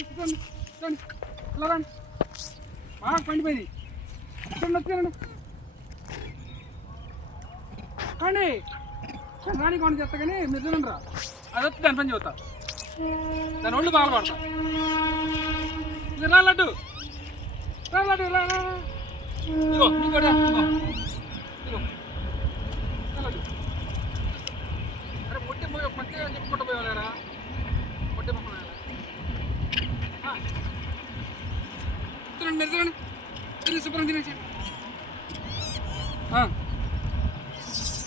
ఇలా రండి బాగా పండిపోయింది వచ్చారండి కానీ రాని కొన్ని చెప్తా కానీ మీరు చూడండి రా అది వచ్చి దాని పని చెబుతా దాని ఒళ్ళు బాగా పడతా రా లడ్డు రా లడ్డు రా ఇగో నీకు ఇగో ఇగో లడ్డు అరే మొట్టే పోయి మొట్టే చెప్పుకుంటూ పోయేవాళ్ళరా మొట్టే మొక్క తినండి మీరు తినండి తిని శుభ్రం తినేసి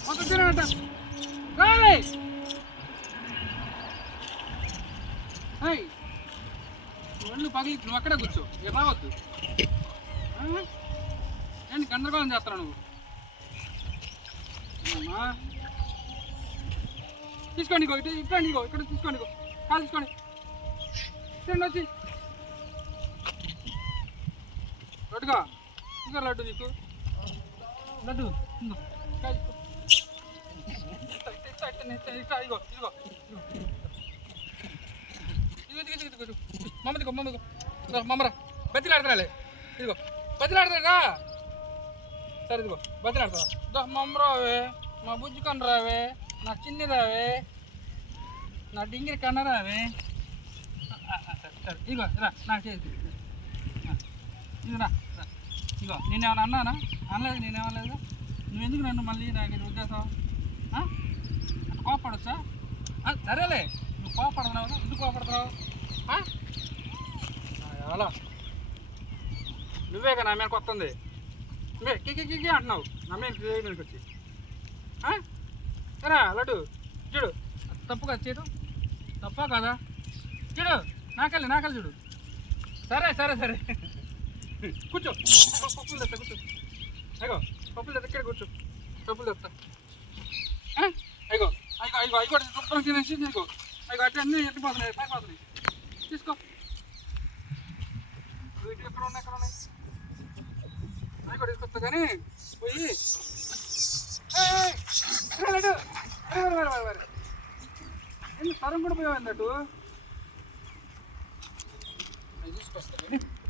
మొత్తం తినట రాలే ఒళ్ళు పగిలి నువ్వు అక్కడే కూర్చో ఇక రావద్దు నేను గందరగోళం చేస్తాను నువ్వు తీసుకోండి ఇగో ఇట్లాండి ఇగో ఇక్కడ తీసుకోండి ఇగో కాలు తీసుకోండి తినండి వచ్చి లడ్డుగా ఇంకా లడ్డు నీకు లడ్డు ఇగో ఇగో ఇదిగో మమ్మదిగో మమ్మదిగో మమ్మరా బతిలాడతారాలే ఇదిగో బతిలాడతారా సరే ఇదిగో బతిలాడతా మమ్మ రావే మా బుజ్జి కన్ను రావే నా చిన్ని రావే నా డింగిరి కన్న రావే సరే ఇదిగో రా నాకు చేసి ఇది రా ఇగో నేనేమన్నా అన్నానా అనలేదు నేనేమనలేదు నువ్వెందుకు నన్ను మళ్ళీ నాకు ఇది ఉద్దేశం అంటే కోపడచ్చా సరేలే నువ్వు కోపడుతున్నావు ఎందుకు కోపడుతున్నావు అలా నువ్వేగా నా మీద కొత్తంది నువ్వే కికి అంటున్నావు నా మీద వచ్చి సరే లడ్డు చూడు తప్పు కదా చేయడం తప్పా కదా చూడు నాకెళ్ళి చూడు సరే సరే సరే కూర్చో పప్పులు తెస్తా కూర్చో అయ్యో పప్పులు తెస్తా ఇక్కడ కూర్చో పప్పులు తెస్తా అయ్యో అయ్యో అయ్యో అయ్యో శుభ్రం తినేసి నీకు అయ్యో అట్లా అన్నీ ఎట్టిపోతున్నాయి పైపోతున్నాయి తీసుకో వీటి ఎక్కడ ఉన్నాయి అయ్యో తీసుకొస్తా కానీ పోయి ఎందుకు తరం కూడా పోయావు అన్నట్టు తీసుకొస్తా